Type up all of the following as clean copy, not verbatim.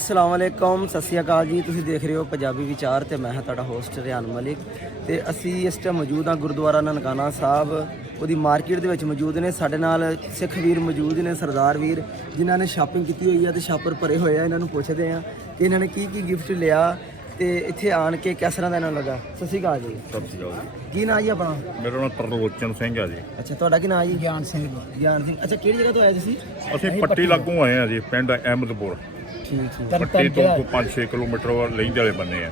अस्सलाम वालेकुम सत श्री अकाल जी। तुसीं देख रहे हो पंजाबी विचार ते मैं तुहाडा होस्ट रियान मलिक ते असी इस टाइम मौजूद हाँ गुरुद्वारा ननकाना साहब ਉਹਦੀ ਮਾਰਕੀਟ ਦੇ ਵਿੱਚ ਮੌਜੂਦ ਨੇ। ਸਾਡੇ ਨਾਲ ਸਿੱਖ ਵੀਰ ਮੌਜੂਦ ਨੇ, ਸਰਦਾਰ ਵੀਰ ਜਿਨ੍ਹਾਂ ਨੇ ਸ਼ਾਪਿੰਗ ਕੀਤੀ ਹੋਈ ਹੈ ਤੇ ਸ਼ਾਪਰ ਭਰੇ ਹੋਏ ਆ। ਇਹਨਾਂ ਨੂੰ ਪੁੱਛਦੇ ਆ ਕਿ ਇਹਨਾਂ ਨੇ ਕੀ ਗਿਫਟ ਲਿਆ ਤੇ ਇੱਥੇ ਆਣ ਕੇ ਕਿਸ ਤਰ੍ਹਾਂ ਦਾ ਇਹਨਾਂ ਨੂੰ ਲੱਗਾ। ਸਤਿ ਸ਼੍ਰੀ ਅਕਾਲ ਜੀ। ਸਤਿ ਸ਼੍ਰੀ ਅਕਾਲ ਜੀ। ਕੀ ਨਾਂ ਜੀ ਆਪਣਾ? ਮੇਰਾ ਨਾਮ ਤਰਲੋਚਨ ਸਿੰਘ ਹੈ ਜੀ। ਅੱਛਾ, ਤੁਹਾਡਾ ਕੀ ਨਾਂ ਜੀ? ਗਿਆਨ ਸਿੰਘ। ਗਿਆਨ ਸਿੰਘ। ਅੱਛਾ, ਕਿਹੜੀ ਜਗ੍ਹਾ ਤੋਂ ਆਏ ਤੁਸੀਂ? ਅਸੀਂ ਪੱਟੀ ਲਾਗੋਂ ਆਏ ਹਾਂ ਜੀ, ਪਿੰਡ ਅਹਿਮਦਪੁਰ। ਠੀਕ ਪੱਟੀ ਤੋਂ 5-6 ਕਿਲੋਮੀਟਰ ਲਹਿੰਦੇ ਵਾਲੇ ਬੰਨੇ ਆ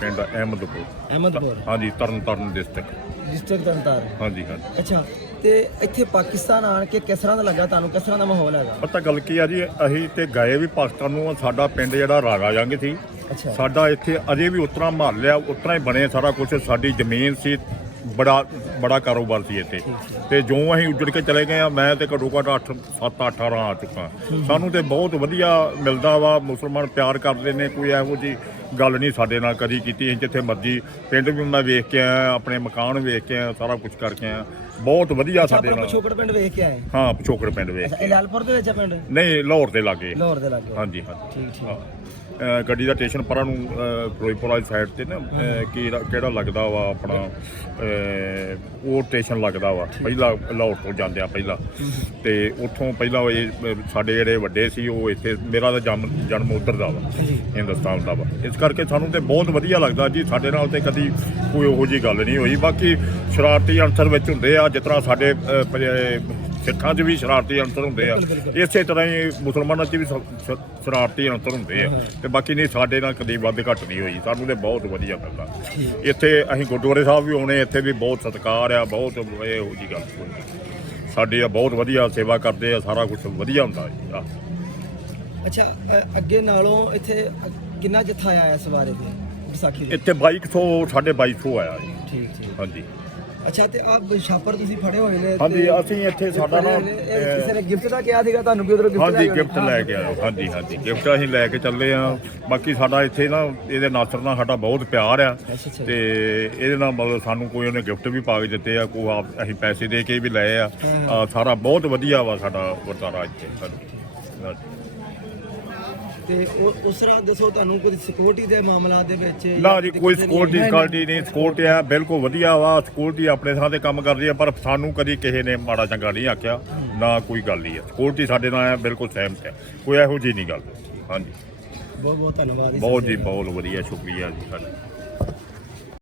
ਪਿੰਡ ਅਹਿਮਦਪੁਰ। ਅਹਿਮਦਪੁਰ ਹਾਂਜੀ, ਤਰਨਤਾਰਨ ਡਿਸਟ੍ਰਿਕਟ ਤਰਨਤਾਰਨ। ਹਾਂਜੀ ਹਾਂਜੀ। ਅੱਛਾ, ਤੇ ਇੱਥੇ ਪਾਕਿਸਤਾਨ ਆਣ ਕੇ ਕਿਸ ਤਰ੍ਹਾਂ ਦਾ ਲੱਗਾ ਤੁਹਾਨੂੰ? ਕਿਸ ਤਰ੍ਹਾਂ ਦਾ ਮਾਹੌਲ ਹੈਗਾ? ਪਤਾ ਗੱਲ ਕੀ ਆ ਜੀ, ਅਸੀਂ ਤੇ ਗਏ ਵੀ ਪਾਕਿਸਤਾਨ ਨੂੰ। ਸਾਡਾ ਪਿੰਡ ਜਿਹੜਾ ਰਾਗਾ ਜੰਗ ਸੀ, ਅੱਛਾ, ਸਾਡਾ ਇੱਥੇ ਅਜੇ ਵੀ ਉਤਰਾ ਮਾਹੌਲ ਆ, ਉਤਰਾ ਹੀ ਬਣੇ ਸਾਰਾ ਕੁਝ। ਸਾਡੀ ਜ਼ਮੀਨ ਸੀ, ਬੜਾ ਕਾਰੋਬਾਰ ਸੀ ਇੱਥੇ। ਤੇ ਜੋ ਅਸੀਂ ਉੱਜੜ ਕੇ ਚਲੇ ਗਏ ਆ, ਮੈਂ ਤੇ ਘੱਟੋ ਘੱਟ 7-18 ਆ ਚੁੱਕਾ। ਸਾਨੂੰ ਤੇ ਬਹੁਤ ਵਧੀਆ ਮਿਲਦਾ ਵਾ। ਮੁਸਲਮਾਨ ਪਿਆਰ ਕਰਦੇ ਨੇ, ਕੋਈ ਇਹੋ ਜਿਹੀ ਗੱਲ ਨਹੀਂ ਸਾਡੇ ਨਾਲ ਕਦੀ ਕੀਤੀ। ਅਸੀਂ ਜਿੱਥੇ ਮਰਜੀ ਪਿੰਡ ਵੀ ਮੈਂ ਵੇਖ ਕੇ ਆਇਆ, ਆਪਣੇ ਮਕਾਨ ਵੇਖ ਕੇ ਆਇਆ, ਸਾਰਾ ਕੁਝ ਕਰਕੇ ਆਇਆ। ਬਹੁਤ ਵਧੀਆ ਸਾਡੇ ਨਾਲ। ਪਿਛੋਕੜ ਪਿੰਡ ਵੇਖ ਕੇ ਆਏ? ਹਾਂ, ਪਿਛੋਕੜ ਪਿੰਡ ਵੇਖ ਕੇ। ਇਹ ਲਾਲਪੁਰ ਦੇ ਵਿੱਚ ਆ ਪਿੰਡ? ਨਹੀਂ, ਲਾਹੌਰ ਦੇ ਲਾਗੇ। ਲਾਹੌਰ ਦੇ ਲਾਗੇ। ਹਾਂਜੀ ਹਾਂਜੀ। ਠੀਕ ਠੀਕ। ਗੱਡੀ ਦਾ ਸਟੇਸ਼ਨ ਪਰਾਂ ਨੂੰ ਫਿਰੋਜ਼ਪੁਰ ਵਾਲੀ ਸਾਈਡ ਤੇ ਨਾ ਕਿਹੜਾ ਲੱਗਦਾ ਵਾ ਆਪਣਾ, ਉਹ ਸਟੇਸ਼ਨ ਲੱਗਦਾ ਵਾ ਪਹਿਲਾਂ ਲਾਹੌਰ ਤੋਂ ਜਾਂਦੇ ਆ ਪਹਿਲਾਂ। ਤੇ ਉੱਥੋਂ ਪਹਿਲਾਂ ਇਹ ਸਾਡੇ ਜਿਹੜੇ ਵੱਡੇ ਸੀ ਉਹ ਇੱਥੇ, ਮੇਰਾ ਤਾਂ ਜਨਮ ਉੱਧਰ ਦਾ ਵਾ, ਹਿੰਦੁਸਤਾਨ ਦਾ ਵਾ। ਇਸ ਕਰਕੇ ਸਾਨੂੰ ਤੇ ਬਹੁਤ ਵਧੀਆ ਲੱਗਦਾ ਜੀ। ਸਾਡੇ ਨਾਲ ਤੇ ਕਦੀ ਕੋਈ ਉਹੋ ਜਿਹੀ ਗੱਲ ਨਹੀਂ ਹੋਈ। ਬਾਕੀ ਸ਼ਰਾਰਤੀ ਅਨਸਰ ਵਿੱਚ ਹੁੰਦੇ ਆ, ਜਿਸ ਤਰ੍ਹਾਂ ਸਾਡੇ ਸਿੱਖਾਂ 'ਚ ਵੀ ਸ਼ਰਾਰਤੀ ਅਨਸਰ ਹੁੰਦੇ ਆ, ਇਸੇ ਤਰ੍ਹਾਂ ਹੀ ਮੁਸਲਮਾਨਾਂ 'ਚ ਵੀ ਸ਼ਰਾਰਤੀ ਅਨਸਰ ਹੁੰਦੇ ਆ। ਤੇ ਬਾਕੀ ਨਹੀਂ, ਸਾਡੇ ਨਾਲ ਕਦੀ ਵੱਧ ਘੱਟ ਨਹੀਂ ਹੋਈ। ਸਾਨੂੰ ਤੇ ਬਹੁਤ ਵਧੀਆ ਮਿਲਦਾ ਇੱਥੇ। ਅਸੀਂ ਗੁਰਦੁਆਰੇ ਸਾਹਿਬ ਵੀ ਆਉਣੇ, ਇੱਥੇ ਵੀ ਬਹੁਤ ਸਤਿਕਾਰ ਆ, ਬਹੁਤ ਇਹੋ ਜਿਹੀ ਗੱਲ ਕੋਈ। ਸਾਡੇ ਆ ਬਹੁਤ ਵਧੀਆ ਸੇਵਾ ਕਰਦੇ ਆ, ਸਾਰਾ ਕੁਝ ਵਧੀਆ ਹੁੰਦਾ ਜੀ। ਅੱਛਾ, ਅੱਗੇ ਨਾਲੋਂ ਇੱਥੇ ਕਿੰਨਾ ਜੱਥਾ ਆਇਆ ਇਸ ਵਾਰੇ ਦੇ ਵਿਸਾਖੀ ਦੇ? ਇੱਥੇ 2200 2250 ਆਇਆ ਜੀ। ਠੀਕ ਠੀਕ। ਹਾਂਜੀ। ਅੱਛਾ, ਤੇ ਆਹ ਛਾਪਰ ਤੁਸੀਂ ਫੜੇ ਹੋਏ ਨੇ? ਹਾਂਜੀ, ਅਸੀਂ ਇੱਥੇ ਸਾਡਾ ਨਾ ਕਿਸੇ ਨੇ ਗਿਫਟ ਦਾ ਕਿਹਾ ਸੀਗਾ ਤੁਹਾਨੂੰ ਵੀ ਉਧਰੋਂ ਗਿਫਟ? ਹਾਂਜੀ, ਗਿਫਟ ਲੈ ਕੇ ਆਇਓ। ਹਾਂਜੀ ਹਾਂਜੀ, ਗਿਫਟ ਅਸੀਂ ਲੈ ਕੇ ਚੱਲੇ ਆ। ਬਾਕੀ ਸਾਡਾ ਇੱਥੇ ਨਾ ਇਹਦੇ ਨਾਸਰ ਨਾਲ ਸਾਡਾ ਬਹੁਤ ਪਿਆਰ ਆ। ਤੇ ਇਹਦੇ ਨਾਲ ਮਤਲਬ ਸਾਨੂੰ ਕੋਈ ਉਹਨੇ ਗਿਫਟ ਵੀ ਪਾ ਕੇ ਦਿੱਤੇ ਆ, ਕੋਈ ਆਪ ਅਸੀਂ ਪੈਸੇ ਦੇ ਕੇ ਵੀ ਲਏ ਆ। ਸਾਰਾ ਬਹੁਤ ਵਧੀਆ ਵਾ ਸਾਡਾ ਵਰਤਾਰਾ ਇੱਥੇ। ਹਾਂਜੀ। ਤੇ ਉਸ ਤਰ੍ਹਾਂ ਦੱਸੋ, ਤੁਹਾਨੂੰ ਕੋਈ ਸਿਕਿਉਰਿਟੀ ਦੇ ਮਾਮਲਾ ਦੇ ਵਿੱਚ? ਨਾ ਜੀ, ਕੋਈ ਸਿਕਿਉਰਿਟੀ ਨਹੀਂ। ਸਿਕਿਉਰਿਟੀ ਆ ਬਿਲਕੁਲ ਵਧੀਆ ਵਾ। ਸਿਕਿਉਰਿਟੀ ਆਪਣੇ ਥਾਂ ਤੇ ਕੰਮ ਕਰਦੀ ਆ, ਪਰ ਸਾਨੂੰ ਕਦੀ ਕਿਸੇ ਨੇ ਮਾੜਾ ਚੰਗਾ ਨਹੀਂ ਆਖਿਆ, ਨਾ ਕੋਈ ਗੱਲ ਨਹੀਂ ਆ। ਸਿਕਿਉਰਿਟੀ ਸਾਡੇ ਨਾਲ ਬਿਲਕੁਲ ਸਹਿਮਤ ਹੈ, ਕੋਈ ਇਹੋ ਜਿਹੀ ਨਹੀਂ ਗੱਲ। ਹਾਂਜੀ, ਬਹੁਤ ਬਹੁਤ ਧੰਨਵਾਦ। ਬਹੁਤ ਜੀ, ਬਹੁਤ ਵਧੀਆ, ਸ਼ੁਕਰੀਆ ਜੀ ਸਾਡਾ।